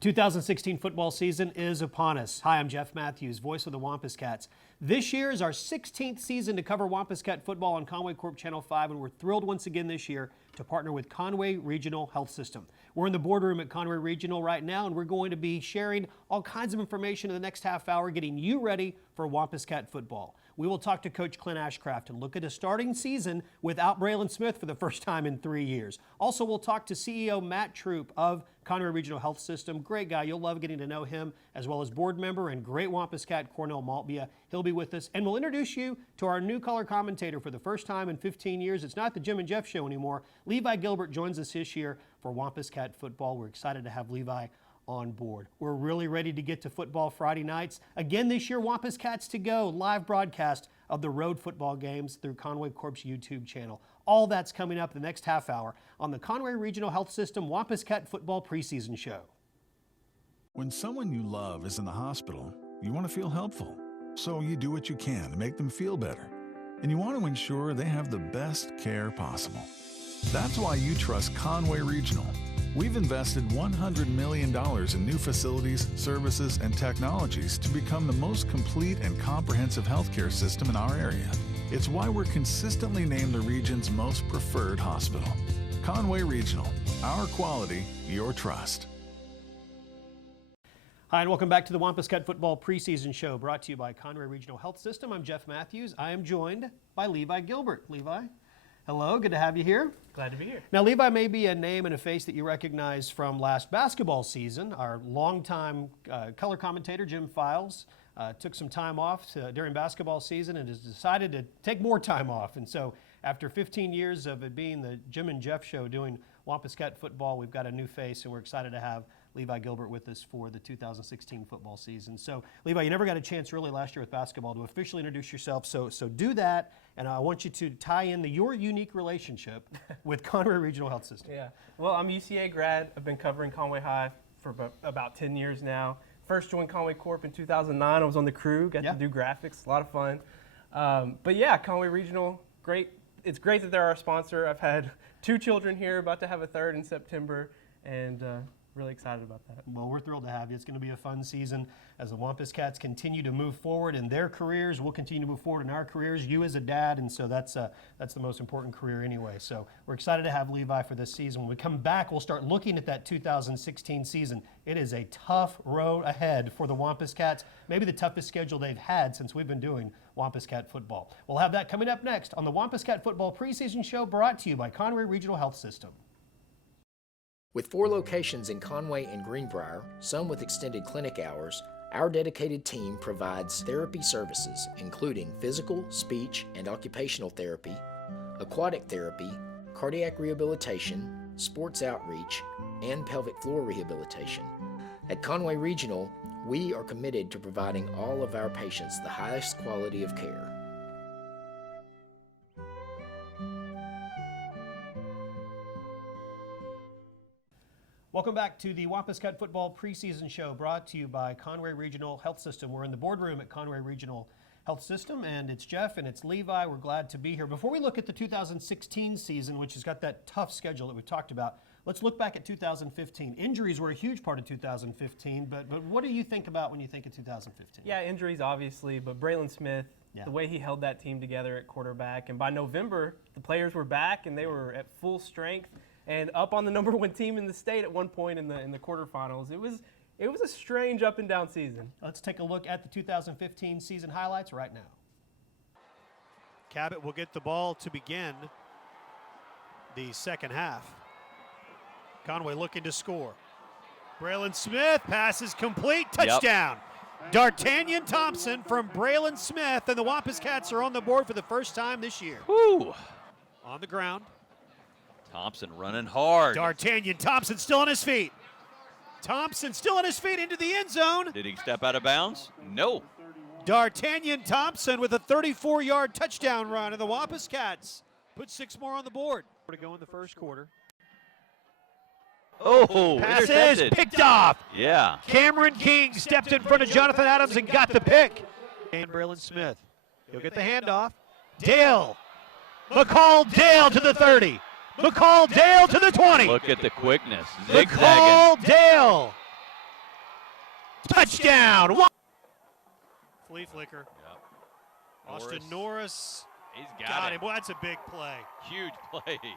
2016 football season is upon us. Hi, I'm Jeff Matthews, voice of the Wampus Cats. This year is our 16th season to cover Wampus Cat Football on Conway Corp Channel 5, and we're thrilled once again this year to partner with Conway Regional Health System. We're in the boardroom at Conway Regional right now, and we're going to be sharing all kinds of information in the next half hour, getting you ready for Wampus Cat Football. We will talk to Coach Clint Ashcraft and look at a starting season without Braylon Smith for the first time in 3 years. Also, we'll talk to CEO Matt Troop of Conway Regional Health System. Great guy. You'll love getting to know him, as well as board member and great Wampus Cat Cornell Maltbia. He'll be with us, and we'll introduce you to our new color commentator for the first time in 15 years. It's not the Jim and Jeff show anymore. Levi Gilbert joins us this year for Wampus Cat Football. We're excited to have Levi on board. We're really ready to get to football Friday nights. Again this year, Wampus Cats to Go, live broadcast of the road football games through Conway Corp's YouTube channel. All that's coming up the next half hour on the Conway Regional Health System Wampus Cat Football preseason show. When someone you love is in the hospital, you want to feel helpful. So you do what you can to make them feel better. And you want to ensure they have the best care possible. That's why you trust Conway Regional. We've invested $100 million in new facilities, services, and technologies to become the most complete and comprehensive healthcare system in our area. It's why we're consistently named the region's most preferred hospital. Conway Regional, our quality, your trust. Hi, and welcome back to the Wampus Cat Football preseason show brought to you by Conway Regional Health System. I'm Jeff Matthews. I am joined by Levi Gilbert. Levi, hello, good to have you here. Glad to be here. Now, Levi may be a name and a face that you recognize from last basketball season. Our longtime color commentator, Jim Files, took some time off during basketball season and has decided to take more time off. And so after 15 years of it being the Jim and Jeff show doing Wampus Cat Football, we've got a new face, and we're excited to have Levi Gilbert with us for the 2016 football season. So, Levi, you never got a chance really last year with basketball to officially introduce yourself, so do that, and I want you to tie in your unique relationship with Conway Regional Health System. Yeah, well, I'm a UCA grad. I've been covering Conway High for about 10 years now. First joined Conway Corp in 2009. I was on the crew, got to do graphics, a lot of fun. But yeah, Conway Regional, great. It's great that they're our sponsor. I've had 2 children here, about to have a 3rd in September, and really excited about that. Well, we're thrilled to have you. It's going to be a fun season as the Wampus Cats continue to move forward in their careers. We'll continue to move forward in our careers, you as a dad, and so that's the most important career anyway. So we're excited to have Levi for this season. When we come back, we'll start looking at that 2016 season. It is a tough road ahead for the Wampus Cats, maybe the toughest schedule they've had since we've been doing Wampus Cat Football. We'll have that coming up next on the Wampus Cat Football preseason show brought to you by Conway Regional Health System. With 4 locations in Conway and Greenbrier, some with extended clinic hours, our dedicated team provides therapy services including physical, speech, and occupational therapy, aquatic therapy, cardiac rehabilitation, sports outreach, and pelvic floor rehabilitation. At Conway Regional, we are committed to providing all of our patients the highest quality of care. Welcome back to the Wampus Cat Football preseason show brought to you by Conway Regional Health System. We're in the boardroom at Conway Regional Health System, and it's Jeff and it's Levi. We're glad to be here. Before we look at the 2016 season, which has got that tough schedule that we've talked about, let's look back at 2015. Injuries were a huge part of 2015, but what do you think about when you think of 2015? Yeah, injuries obviously, but Braylon Smith, the way he held that team together at quarterback, and by November, the players were back and they were at full strength and up on the #1 team in the state at one point in the quarterfinals. It was a strange up and down season. Let's take a look at the 2015 season highlights right now. Cabot will get the ball to begin the second half. Conway looking to score. Braylon Smith passes complete, touchdown. D'Artagnan Thompson from Braylon Smith, and the Wampus Cats are on the board for the first time this year. Woo. On the ground. Thompson running hard. D'Artagnan Thompson still on his feet. Thompson still on his feet into the end zone. Did he step out of bounds? No. D'Artagnan Thompson with a 34-yard touchdown run, and the Wampus Cats put 6 more on the board. To go in the first quarter. Oh, pass intercepted. is picked off. Yeah. Cameron King stepped in front of Jonathan Adams and got the pick. And Braylon Smith. He'll get the handoff. Dale. McCall Dale to the 30. McCall Dale to the 20. Look at the quickness. McCall Dale Touchdown! Flea flicker. Yep. Austin Norris He's got him. Well, that's a big play. Huge play. Yeah,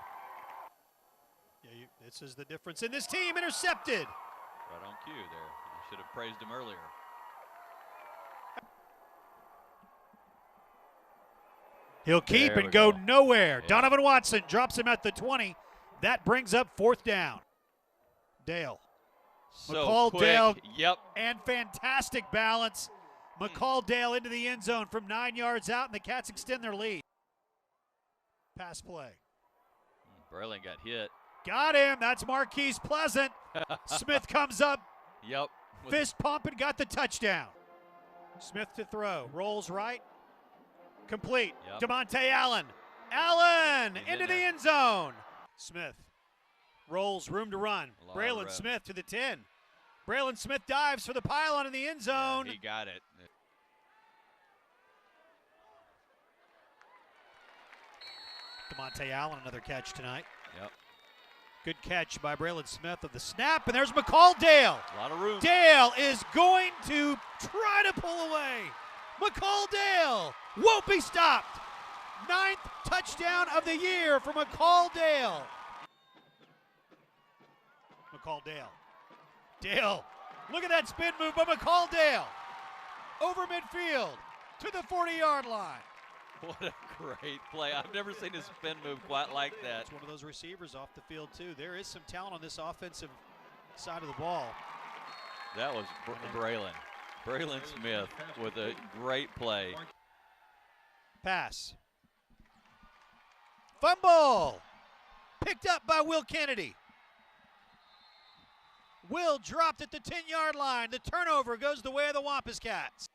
this is the difference in this team. Intercepted. Right on cue there. You should have praised him earlier. He'll keep There and we go go. nowhere. Yeah. Donovan Watson drops him at the 20. That brings up 4th down. Dale. So McCall quick. Dale. Yep. And fantastic balance. McCall Dale into the end zone from 9 yards out, and the Cats extend their lead. Pass play. Braylon got hit. Got him. That's Marquise Pleasant. Smith comes up, Yep. fist pumping, got the touchdown. Smith to throw. Rolls right. Complete. Yep. DeMonte Allen. Allen He's in into the there. end zone. Smith rolls, room to run. A lot of Braylon room. Smith to the 10. Braylon Smith dives for the pylon in the end zone. He got it. DeMonte Allen, another catch tonight. Yep. Good catch by Braylon Smith of the snap, and there's McCall Dale. A lot of room. Dale is going to try to pull away. McCall Dale won't be stopped. 9th touchdown of the year for McCall Dale. McCall Dale. Dale, look at that spin move by McCall Dale. Over midfield to the 40-yard line. What a great play. I've never seen a spin move quite like that. It's one of those receivers off the field, too. There is some talent on this offensive side of the ball. That was Braylon. Braylon Smith with a great play. Pass. Fumble. Picked up by Will Kennedy. Will dropped at the 10-yard line. The turnover goes the way of the Wampus Cats.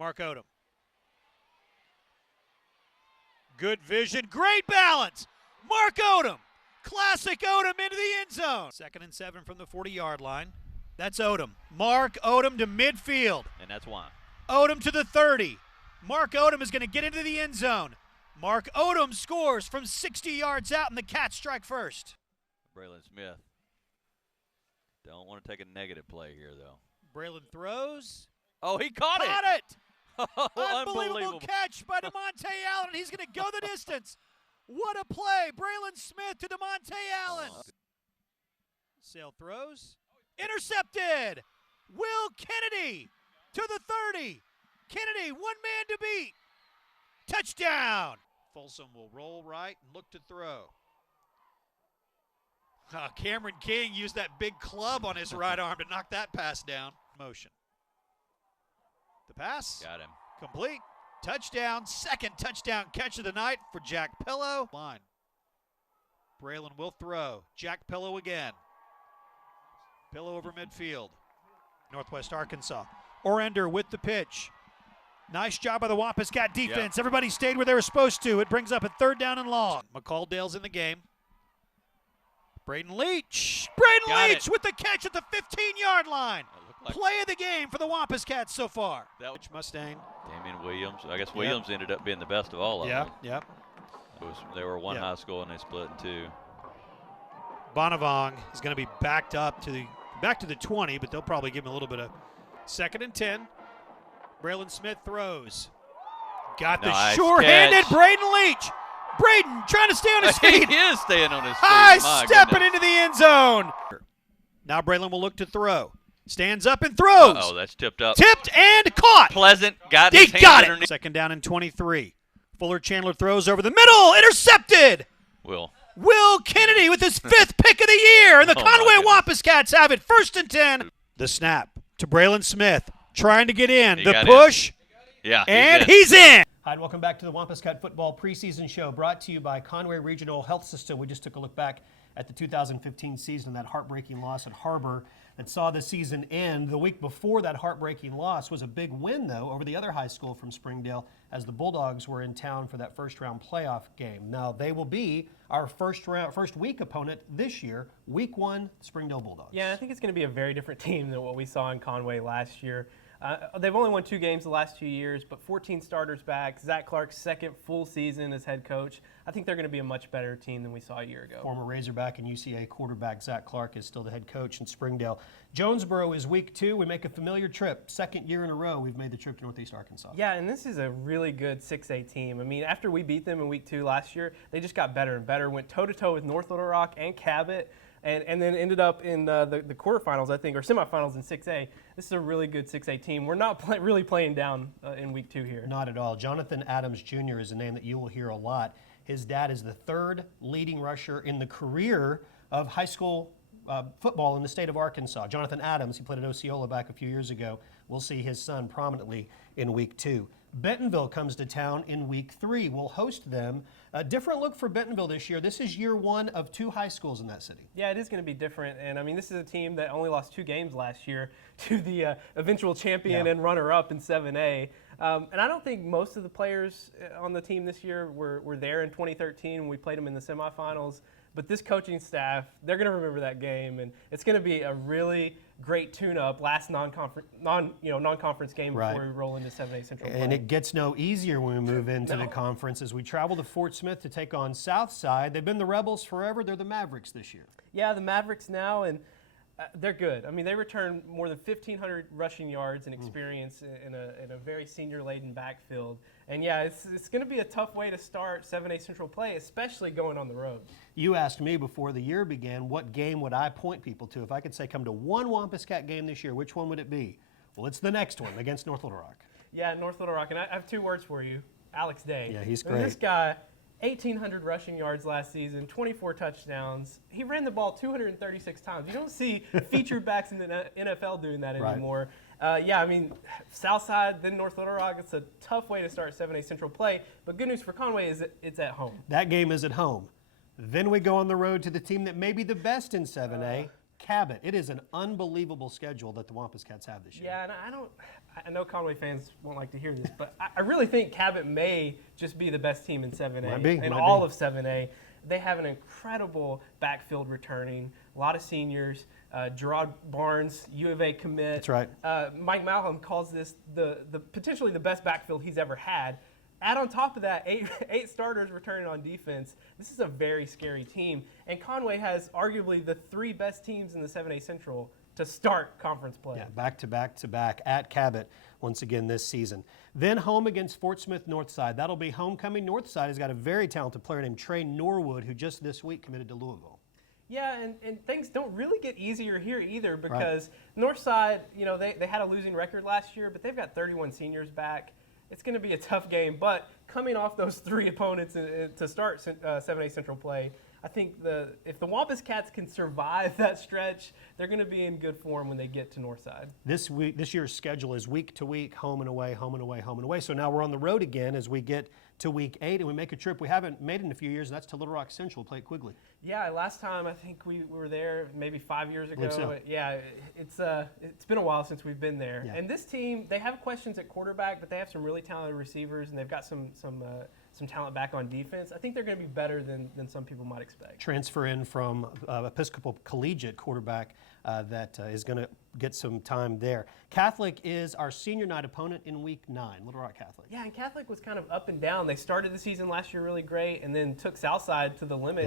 Mark Odom. Good vision, great balance. Mark Odom. Classic Odom into the end zone. 2nd and 7 from the 40-yard line. That's Odom. Mark Odom to midfield. And that's why. Odom to the 30. Mark Odom is going to get into the end zone. Mark Odom scores from 60 yards out, and the Cats strike first. Braylon Smith. Don't want to take a negative play here, though. Braylon throws. Oh, he caught it. Got it. Unbelievable. Unbelievable catch by DeMonte Allen. He's going to go the distance. What a play. Braylon Smith to DeMonte Allen. Sale throws. Intercepted. Will Kennedy to the 30. Kennedy, one man to beat. Touchdown. Folsom will roll right and look to throw. Cameron King used that big club on his right arm to knock that pass down. Motion. The pass. Got him. Complete. Touchdown. 2nd touchdown catch of the night for Jack Pillow. Line. Braylon will throw. Jack Pillow again. Pillow over midfield. Northwest Arkansas. Orender with the pitch. Nice job by the Wampus Cat defense. Yep. Everybody stayed where they were supposed to. It brings up a 3rd down and long. McCall Dale's in the game. Braden Leach. Braden Got Leach it. with the catch at the 15-yard line. That looked like Play of the game for the Wampus Cats so far. that was Mustang. Damian Williams. I guess Williams ended up being the best of all of them. Yep. They were one Yeah. high school and they split in 2. Bonavong is going to be backed up to the 20, but they'll probably give him a little bit of 2nd and 10. Braylon Smith throws. Got the Nice sure-handed catch. Braden Leach. Braden trying to stay on his feet. He is staying on his feet. High My stepping goodness. into the end zone. Now Braylon will look to throw. Stands up and throws. Oh, that's tipped up. Tipped and caught. Pleasant got He his hand got it. underneath. 2nd down and 23. Fuller Chandler throws over the middle. Intercepted. Will Kennedy with his 5th pick of the year, and the Oh, my Conway goodness. Wampus Cats have it 1st and 10. The snap to Braylon Smith, trying to get in. He The got push, Yeah. and he's in. Hi, and welcome back to the Wampus Cat Football preseason show brought to you by Conway Regional Health System. We just took a look back at the 2015 season, that heartbreaking loss at Harbor that saw the season end. The week before that heartbreaking loss was a big win, though, over the other high school from Springdale as the Bulldogs were in town for that first-round playoff game. Now, they will be our first week opponent this year, week 1, Springdale Bulldogs. Yeah, I think it's going to be a very different team than what we saw in Conway last year. They've only won 2 games the last 2 years, but 14 starters back. Zach Clark's second full season as head coach. I think they're going to be a much better team than we saw a year ago. Former Razorback and UCA quarterback Zach Clark is still the head coach in Springdale. Jonesboro is week 2. We make a familiar trip. Second year in a row we've made the trip to Northeast Arkansas. Yeah, and this is a really good 6A team. I mean, after we beat them in week 2 last year, they just got better and better. Went toe-to-toe with North Little Rock and Cabot. And then ended up in the quarterfinals, I think, or semifinals in 6A. This is a really good 6A team. We're not really playing down in week 2 here. Not at all. Jonathan Adams Jr. is a name that you will hear a lot. His dad is the 3rd leading rusher in the career of high school football in the state of Arkansas. Jonathan Adams, he played at Osceola back a few years ago. We'll see his son prominently in week 2. Bentonville comes to town in week 3. We'll host them. A different look for Bentonville this year. This is year 1 of 2 high schools in that city. Yeah, it is going to be different. And I mean, this is a team that only lost 2 games last year to the eventual champion and runner-up in 7A. And I don't think most of the players on the team this year were there in 2013 when we played them in the semifinals. But this coaching staff, they're going to remember that game, and it's going to be a really great tune-up last non-conference game before we roll into 7A Central play. And it gets no easier when we move into the conference as we travel to Fort Smith to take on Southside. They've been the Rebels forever. They're the Mavericks this year. Yeah, the Mavericks now, and they're good. I mean, they return more than 1,500 rushing yards and experience in a very senior-laden backfield. And yeah, it's going to be a tough way to start 7A Central play, especially going on the road. You asked me before the year began, what game would I point people to? If I could say come to one Wampus Cat game this year, which one would it be? Well, it's the next one against North Little Rock. Yeah, North Little Rock. And I have 2 words for you. Alex Day. Yeah, he's I mean, great. this guy, 1,800 rushing yards last season, 24 touchdowns. He ran the ball 236 times. You don't see featured backs in the NFL doing that anymore. Yeah, I mean, Southside, then North Little Rock, it's a tough way to start 7A Central play. But good news for Conway is it's at home. That game is at home. Then we go on the road to the team that may be the best in 7A, Cabot. It is an unbelievable schedule that the Wampus Cats have this year. Yeah, and I know Conway fans won't like to hear this, but I really think Cabot may just be the best team in 7A. In all of 7A. They have an incredible backfield returning, a lot of seniors. Gerard Barnes, U of A commit. That's right. Mike Malcolm calls this the potentially the best backfield he's ever had. Add on top of that, eight starters returning on defense. This is a very scary team. And Conway has arguably the 3 best teams in the 7A Central to start conference play. Yeah, back to back to back at Cabot once again this season. Then home against Fort Smith Northside. That'll be homecoming. Northside has got a very talented player named Trey Norwood, who just this week committed to Louisville. Yeah, and things don't really get easier here either because Northside, you know, they had a losing record last year, but they've got 31 seniors back. It's going to be a tough game, but coming off those 3 opponents to start 7A Central play, I think if the Wampus Cats can survive that stretch, they're going to be in good form when they get to Northside. This year's schedule is week to week, home and away, home and away, home and away. So now we're on the road again as we get to week 8, and we make a trip we haven't made in a few years, and that's to Little Rock Central. Play at Quigley. Yeah, last time I think we were there maybe 5 years ago. So. Yeah, it's been a while since we've been there. Yeah. And this team, they have questions at quarterback, but they have some really talented receivers, and they've got some talent back on defense. I think they're going to be better than some people might expect. Transfer in from Episcopal Collegiate quarterback that is going to get some time there. Catholic is our senior night opponent in week 9, Little Rock Catholic. Yeah, and Catholic was kind of up and down. They started the season last year really great and then took Southside to the limit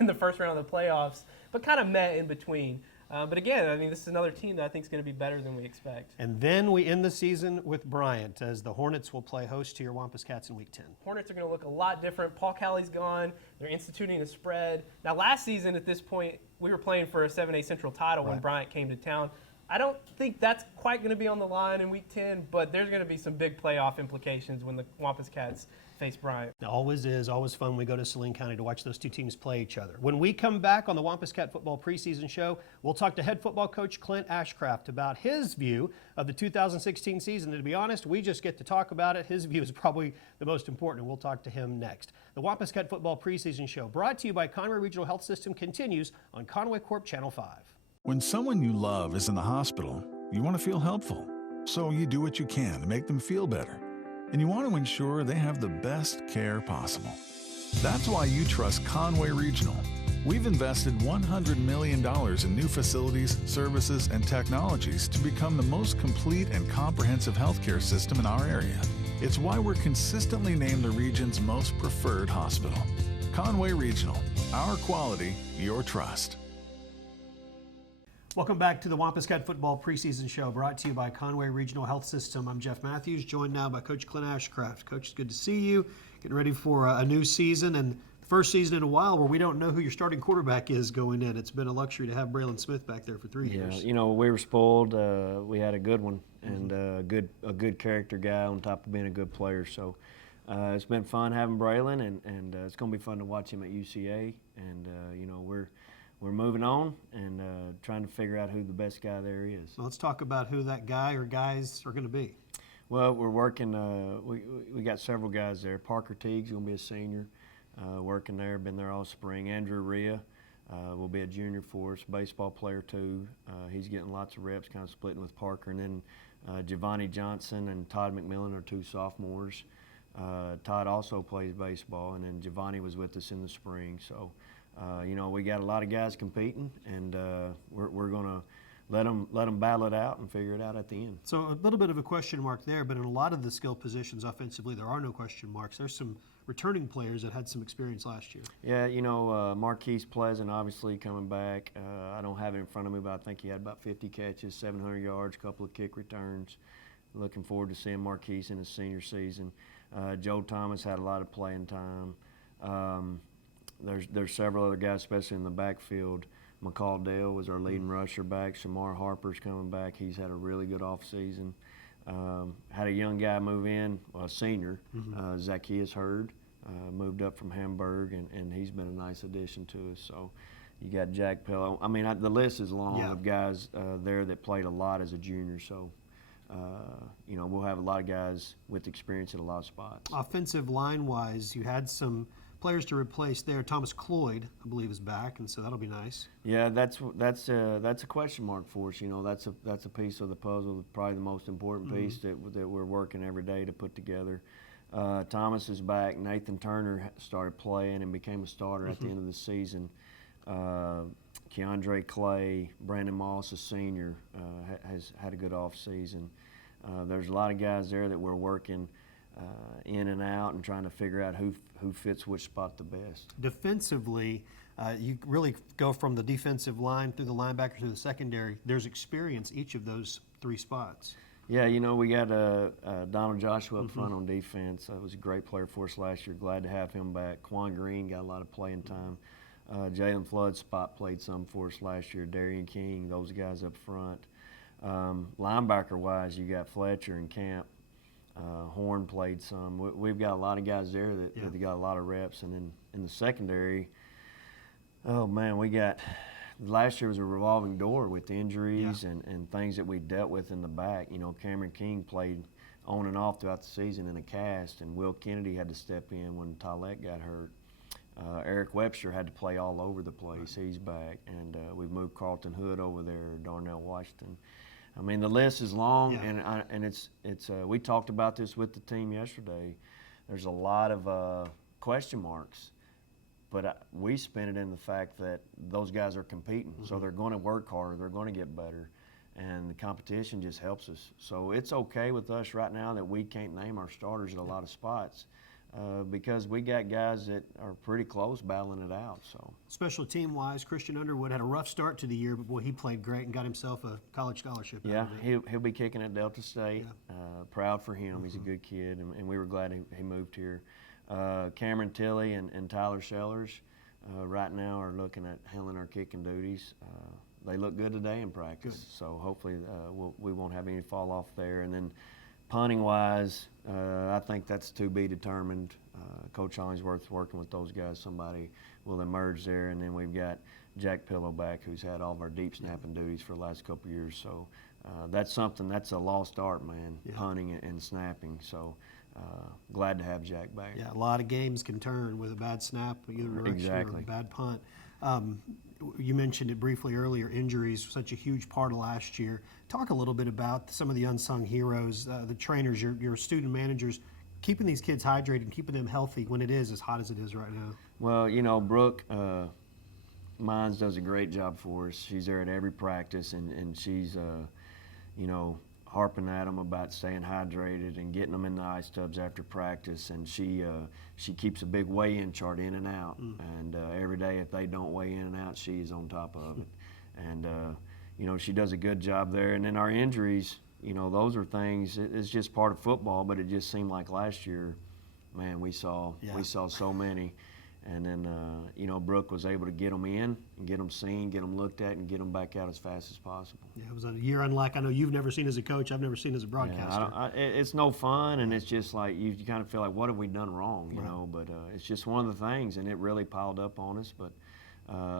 in the first round of the playoffs, but kind of met in between. But again, I mean, this is another team that I think is going to be better than we expect. And then we end the season with Bryant as the Hornets will play host to your Wampus Cats in week 10. Hornets are going to look a lot different. Paul Calley's gone. They're instituting a spread. Now, last season at this point, we were playing for a 7A Central title when Bryant came to town. I don't think that's quite going to be on the line in week 10, but there's going to be some big playoff implications when the Wampus Cats face Bryant. It always is, always fun when we go to Saline County to watch those 2 teams play each other. When we come back on the Wampus Cat Football preseason show, we'll talk to head football coach Clint Ashcraft about his view of the 2016 season. And to be honest, we just get to talk about it. His view is probably the most important, and we'll talk to him next. The Wampus Cat Football preseason show, brought to you by Conway Regional Health System, continues on Conway Corp Channel 5. When someone you love is in the hospital, you want to feel helpful. So you do what you can to make them feel better. And you want to ensure they have the best care possible. That's why you trust Conway Regional. We've invested $100 million in new facilities, services, and technologies to become the most complete and comprehensive healthcare system in our area. It's why we're consistently named the region's most preferred hospital. Conway Regional, our quality, your trust. Welcome back to the Wampus Cat Football preseason show, brought to you by Conway Regional Health System. I'm Jeff Matthews, joined now by Coach Clint Ashcraft. Coach, it's good to see you. Getting ready for a new season, and the first season in a while where we don't know who your starting quarterback is going in. It's been a luxury to have Braylon Smith back there for 3 years. Yeah, you know, we were spoiled. We had a good one, and a good character guy on top of being a good player. So it's been fun having Braylon, and it's going to be fun to watch him at UCA. And you know, we're moving on and trying to figure out who the best guy there is. Well, let's talk about who that guy or guys are going to be. Well, we're working. We got several guys there. Parker Teague's going to be a senior, working there. Been there all spring. Andrew Rhea will be a junior for us. Baseball player too. He's getting lots of reps, kind of splitting with Parker. And then Giovanni Johnson and Todd McMillan are two sophomores. Todd also plays baseball, and then Giovanni was with us in the spring. So, you know, we got a lot of guys competing, and we're going to let them battle it out and figure it out at the end. So a little bit of a question mark there, but in a lot of the skill positions offensively, there are no question marks. There's some returning players that had some experience last year. Yeah, you know, Marquise Pleasant obviously coming back. I don't have it in front of me, but I think he had about 50 catches, 700 yards, a couple of kick returns. Looking forward to seeing Marquise in his senior season. Joe Thomas had a lot of playing time. There's several other guys, especially in the backfield. McCall Dale was our leading rusher back. Shamar Harper's coming back. He's had a really good offseason. Had a young guy move in, a senior, Zacchaeus Hurd, moved up from Hamburg, and he's been a nice addition to us. So you got Jack Pillow. I mean, the list is long of guys there that played a lot as a junior. So, you know, we'll have a lot of guys with experience at a lot of spots. Offensive line-wise, you had some players to replace there. Thomas Cloyd, I believe, is back, and so that'll be nice. Yeah, that's a question mark for us. You know, that's a piece of the puzzle, probably the most important piece that we're working every day to put together. Thomas is back. Nathan Turner started playing and became a starter at the end of the season. Keandre Clay, Brandon Moss, a senior, has had a good off season. There's a lot of guys there that we're working in and out and trying to figure out who fits which spot the best. Defensively, you really go from the defensive line through the linebacker to the secondary. There's experience each of those three spots. Yeah, you know, we got Donald Joshua up front on defense. Was a great player for us last year. Glad to have him back. Quan Green got a lot of playing time. Jalen Flood spot played some for us last year. Darian King, those guys up front. Linebacker-wise, you got Fletcher and Camp. Horn played some. We've got a lot of guys there that got a lot of reps. And then in the secondary, oh man, last year was a revolving door with injuries and things that we dealt with in the back. You know, Cameron King played on and off throughout the season in a cast, and Will Kennedy had to step in when Tallette got hurt. Eric Webster had to play all over the place. He's back. And we've moved Carlton Hood over there, Darnell Washington. I mean, the list is long, and it's we talked about this with the team yesterday. There's a lot of question marks, but we spin it in the fact that those guys are competing, so they're going to work harder, they're going to get better, and the competition just helps us. So it's okay with us right now that we can't name our starters at a lot of spots. Because we got guys that are pretty close battling it out. So special team-wise, Christian Underwood had a rough start to the year, but boy, he played great and got himself a college scholarship. Yeah, he'll be kicking at Delta State. Proud for him. He's a good kid, and we were glad he moved here. Cameron Tilley and Tyler Sellers right now are looking at handling our kicking duties. They look good today in practice, so hopefully we won't have any fall off there. And then punting-wise, I think that's to be determined. Coach Hollingsworth's working with those guys. Somebody will emerge there. And then we've got Jack Pillow back, who's had all of our deep snapping duties for the last couple of years. So that's a lost art, man, punting and snapping. So glad to have Jack back. Yeah, a lot of games can turn with a bad snap either direction or a bad punt. You mentioned it briefly earlier, injuries were such a huge part of last year. Talk a little bit about some of the unsung heroes, the trainers, your student managers, keeping these kids hydrated and keeping them healthy when it is as hot as it is right now. Well, you know, Brooke Mines does a great job for us. She's there at every practice, and she's, you know, harping at them about staying hydrated and getting them in the ice tubs after practice. And she keeps a big weigh-in chart in and out. And every day if they don't weigh in and out, she is on top of it. And, you know, she does a good job there. And then our injuries, you know, those are things, it's just part of football, but it just seemed like last year, man, we saw so many. And then, you know, Brooke was able to get them in and get them seen, get them looked at, and get them back out as fast as possible. Yeah, it was a year unlike I know you've never seen as a coach, I've never seen as a broadcaster. Yeah, it's no fun, and it's just like you kind of feel like, what have we done wrong, you know? But it's just one of the things, and it really piled up on us. But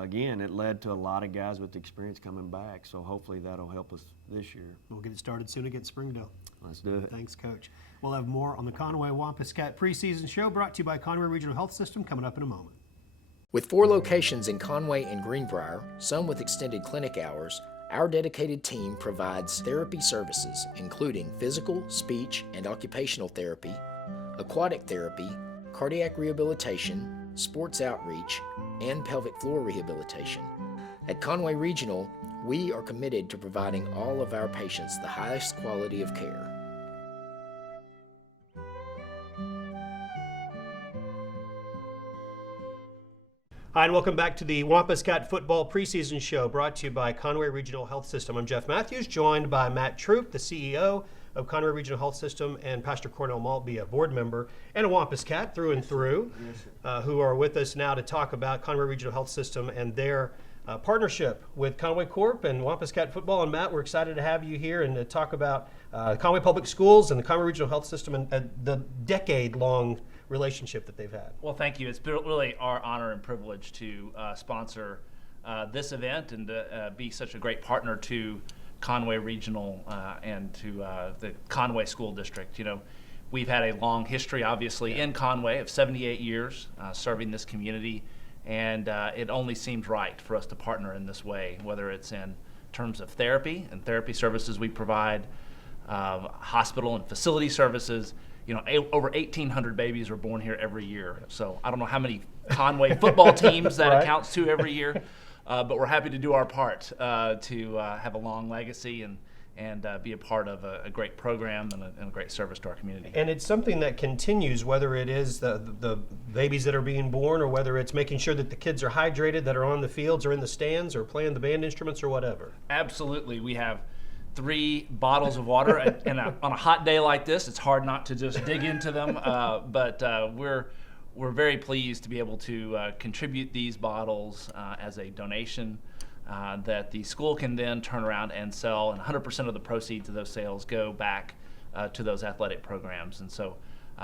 again, it led to a lot of guys with experience coming back, so hopefully that'll help us this year. We'll get it started soon against Springdale. Let's do it. Thanks, Coach. We'll have more on the Conway Wampus Cat preseason show brought to you by Conway Regional Health System coming up in a moment. With 4 locations in Conway and Greenbrier, some with extended clinic hours, our dedicated team provides therapy services including physical, speech, and occupational therapy, aquatic therapy, cardiac rehabilitation, sports outreach, and pelvic floor rehabilitation. At Conway Regional, we are committed to providing all of our patients the highest quality of care. Hi, and welcome back to the Wampus Cat Football preseason show brought to you by Conway Regional Health System. I'm Jeff Matthews, joined by Matt Troop, the CEO of Conway Regional Health System, and Pastor Cornell Maltby, a board member and a Wampus Cat through and through, who are with us now to talk about Conway Regional Health System and their partnership with Conway Corp and Wampus Cat Football. And Matt, we're excited to have you here and to talk about Conway Public Schools and the Conway Regional Health System and the decade-long relationship that they've had. Well, thank you. It's been really our honor and privilege to sponsor this event and to be such a great partner to Conway Regional and to the Conway School District. You know, we've had a long history, obviously, in Conway of 78 years serving this community, and it only seems right for us to partner in this way, whether it's in terms of therapy and therapy services we provide, hospital and facility services. You know, over 1,800 babies are born here every year. So I don't know how many Conway football teams that accounts to every year, but we're happy to do our part to have a long legacy and be a part of a great program and a great service to our community. And it's something that continues, whether it is the babies that are being born or whether it's making sure that the kids are hydrated, that are on the fields or in the stands or playing the band instruments or whatever. Absolutely. We have 3 bottles of water, and on a hot day like this, it's hard not to just dig into them. But we're very pleased to be able to contribute these bottles as a donation that the school can then turn around and sell, and 100% of the proceeds of those sales go back to those athletic programs. And so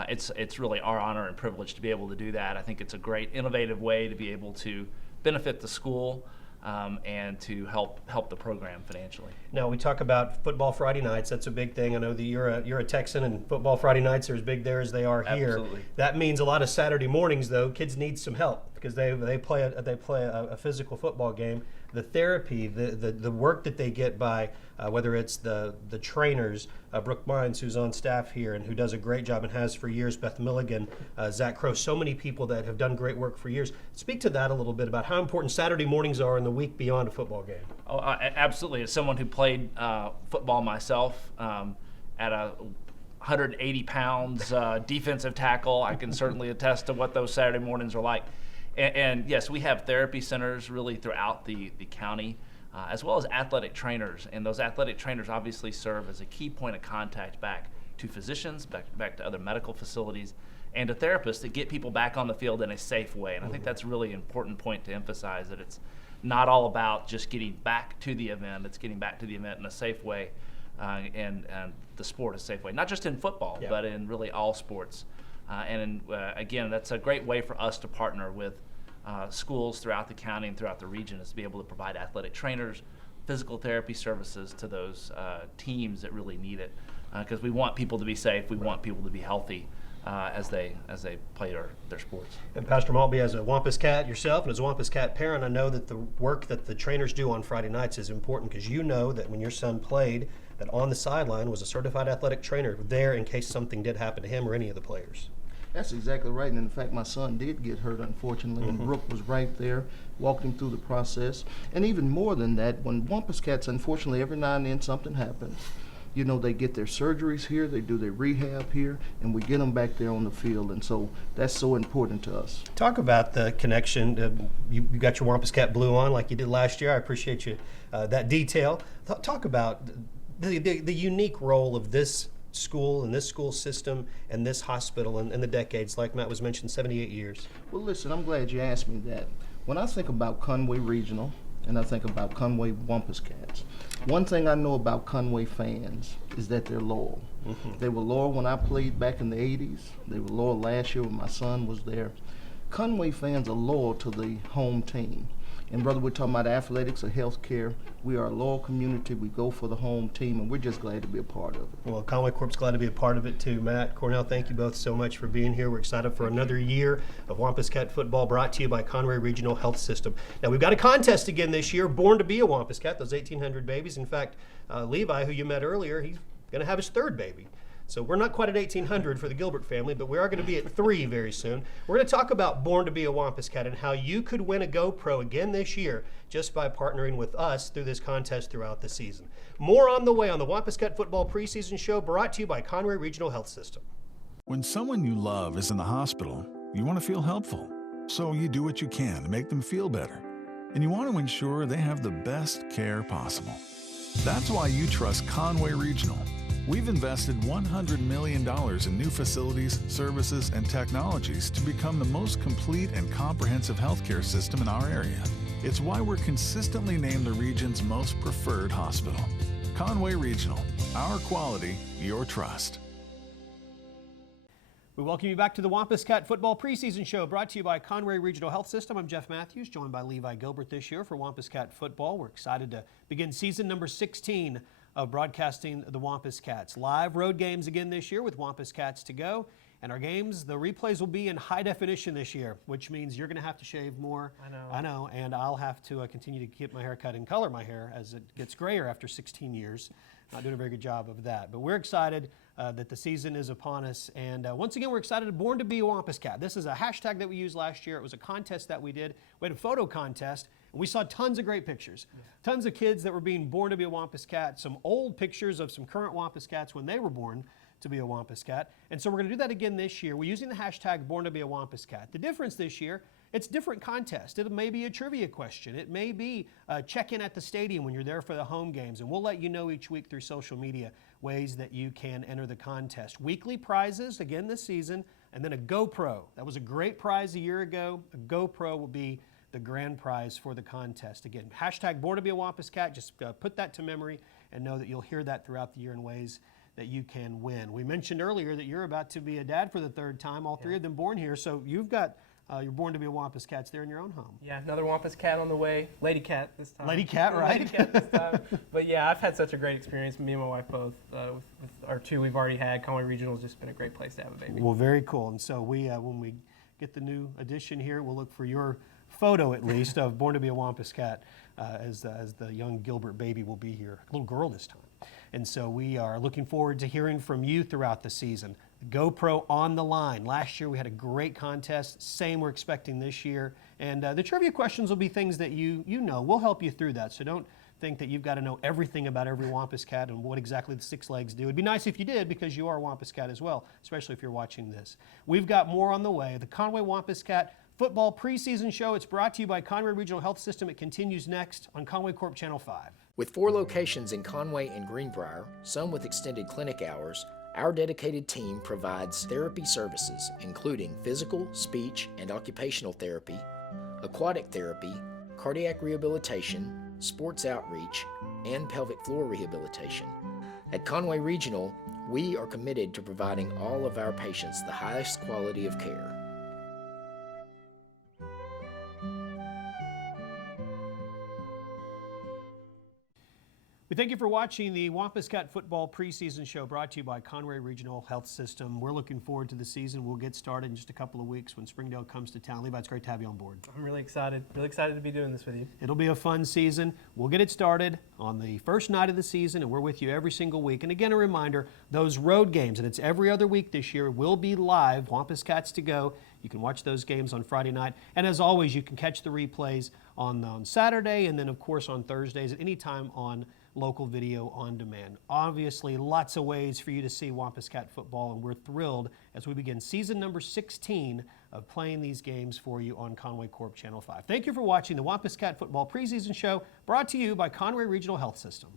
it's really our honor and privilege to be able to do that. I think it's a great, innovative way to be able to benefit the school. And to help the program financially. Now we talk about football Friday nights. That's a big thing. I know that you're a Texan, and football Friday nights are as big there as they are here. Absolutely. That means a lot of Saturday mornings, though. Kids need some help because they play a physical football game. The therapy, the work that they get by whether it's the trainers, Brooke Mines, who's on staff here and who does a great job and has for years, Beth Milligan, Zach Crow, so many people that have done great work for years. Speak to that a little bit about how important Saturday mornings are in the week beyond a football game. Oh, absolutely. As someone who played football myself at a 180 pounds defensive tackle, I can certainly attest to what those Saturday mornings are like. And yes, we have therapy centers really throughout the county, as well as athletic trainers. And those athletic trainers obviously serve as a key point of contact back to physicians, back to other medical facilities, and to therapists that get people back on the field in a safe way. And I think that's a really important point to emphasize, that it's not all about just getting back to the event. It's getting back to the event in a safe way and the sport a safe way, not just in football, but in really all sports. Again, that's a great way for us to partner with schools throughout the county and throughout the region, is to be able to provide athletic trainers, physical therapy services to those teams that really need it, because we want people to be safe, we want people to be healthy as they play their sports. And Pastor Maltby, as a Wampus Cat yourself and as a Wampus Cat parent, I know that the work that the trainers do on Friday nights is important, because you know that when your son played, that on the sideline was a certified athletic trainer there in case something did happen to him or any of the players. That's exactly right. And in fact, my son did get hurt, unfortunately, and Brooke was right there, walked him through the process. And even more than that, when Wampus Cats, unfortunately, every now and then something happens. You know, they get their surgeries here, they do their rehab here, and we get them back there on the field. And so that's so important to us. Talk about the connection. You got your Wampus Cat blue on like you did last year. I appreciate you that detail. Talk about the unique role of this school and this school system and this hospital in the decades, like Matt was mentioned, 78 years. Well, listen, I'm glad you asked me that. When I think about Conway Regional and I think about Conway Wampus Cats, one thing I know about Conway fans is that they're loyal. They were loyal when I played back in the 80s. They were loyal last year when my son was there. Conway fans are loyal to the home team. And whether we're talking about athletics or healthcare, we are a loyal community. We go for the home team, and we're just glad to be a part of it. Well, Conway Corp's glad to be a part of it too. Matt, Cornell, thank you both so much for being here. We're excited for another year of Wampus Cat football brought to you by Conway Regional Health System. Now, we've got a contest again this year, Born to be a Wampus Cat, those 1,800 babies. In fact, Levi, who you met earlier, he's going to have his third baby. So we're not quite at 1,800 for the Gilbert family, but we are going to be at 3 very soon. We're going to talk about Born to be a Wampus Cat and how you could win a GoPro again this year just by partnering with us through this contest throughout the season. More on the way on the Wampus Cat Football preseason show brought to you by Conway Regional Health System. When someone you love is in the hospital, you want to feel helpful. So you do what you can to make them feel better. And you want to ensure they have the best care possible. That's why you trust Conway Regional. We've invested $100 million in new facilities, services, and technologies to become the most complete and comprehensive healthcare system in our area. It's why we're consistently named the region's most preferred hospital. Conway Regional, our quality, your trust. We welcome you back to the Wampus Cat Football preseason show brought to you by Conway Regional Health System. I'm Jeff Matthews, joined by Levi Gilbert this year for Wampus Cat Football. We're excited to begin season number 16 of broadcasting the Wampus Cats. Live road games again this year with Wampus Cats to go. And our games, the replays will be in high definition this year, which means you're going to have to shave more. I know. And I'll have to continue to keep my hair cut and color my hair as it gets grayer after 16 years. Not doing a very good job of that. But we're excited that the season is upon us. And once again, we're excited, Born to be a Wampus Cat. This is a hashtag that we used last year. It was a contest that we did. We had a photo contest. And we saw tons of great pictures. Tons of kids that were being born to be a Wampus Cat. Some old pictures of some current Wampus Cats when they were born to be a Wampus Cat. And so we're going to do that again this year. We're using the hashtag Born to be a Wampus Cat. The difference this year, it's different contest. It may be a trivia question. It may be a check-in at the stadium when you're there for the home games. And we'll let you know each week through social media ways that you can enter the contest. Weekly prizes again this season, and then a GoPro. That was a great prize a year ago. A GoPro will be the grand prize for the contest. Again, hashtag Born to be a Wampus Cat. Just put that to memory and know that you'll hear that throughout the year in ways that you can win. We mentioned earlier that you're about to be a dad for the 3rd time, all 3 of them born here. So you've got you're Born to be a Wampus Cats there in your own home. Yeah, another Wampus Cat on the way. Lady Cat this time. Lady Cat, right? Lady Cat this time. But yeah, I've had such a great experience. Me and my wife both. With our 2 we've already had. Conway Regional has just been a great place to have a baby. Well, very cool. And so we, when we get the new edition here, we'll look for your photo at least of Born to be a Wampus Cat as the young Gilbert baby will be here, a little girl this time. And so we are looking forward to hearing from you throughout the season. GoPro on the line. Last year we had a great contest. Same we're expecting this year. And the trivia questions will be things that you know. We'll help you through that. So don't think that you've got to know everything about every Wampus Cat and what exactly the 6 legs do. It'd be nice if you did because you are a Wampus Cat as well, especially if you're watching this. We've got more on the way. The Conway Wampus Cat Football preseason show. It's brought to you by Conway Regional Health System. It continues next on Conway Corp Channel 5. With 4 locations in Conway and Greenbrier, some with extended clinic hours, our dedicated team provides therapy services, including physical, speech, and occupational therapy, aquatic therapy, cardiac rehabilitation, sports outreach, and pelvic floor rehabilitation. At Conway Regional, we are committed to providing all of our patients the highest quality of care. We thank you for watching the Wampus Cat Football preseason show brought to you by Conway Regional Health System. We're looking forward to the season. We'll get started in just a couple of weeks when Springdale comes to town. Levi, it's great to have you on board. I'm really excited to be doing this with you. It'll be a fun season. We'll get it started on the first night of the season, and we're with you every single week. And again, a reminder, those road games, and it's every other week this year, will be live, Wampus Cats to go. You can watch those games on Friday night. And as always, you can catch the replays on Saturday, and then, of course, on Thursdays at any time on local video on demand. Obviously, lots of ways for you to see Wampus Cat football, and we're thrilled as we begin season number 16 of playing these games for you on Conway Corp Channel 5. Thank you for watching the Wampus Cat Football preseason show brought to you by Conway Regional Health System.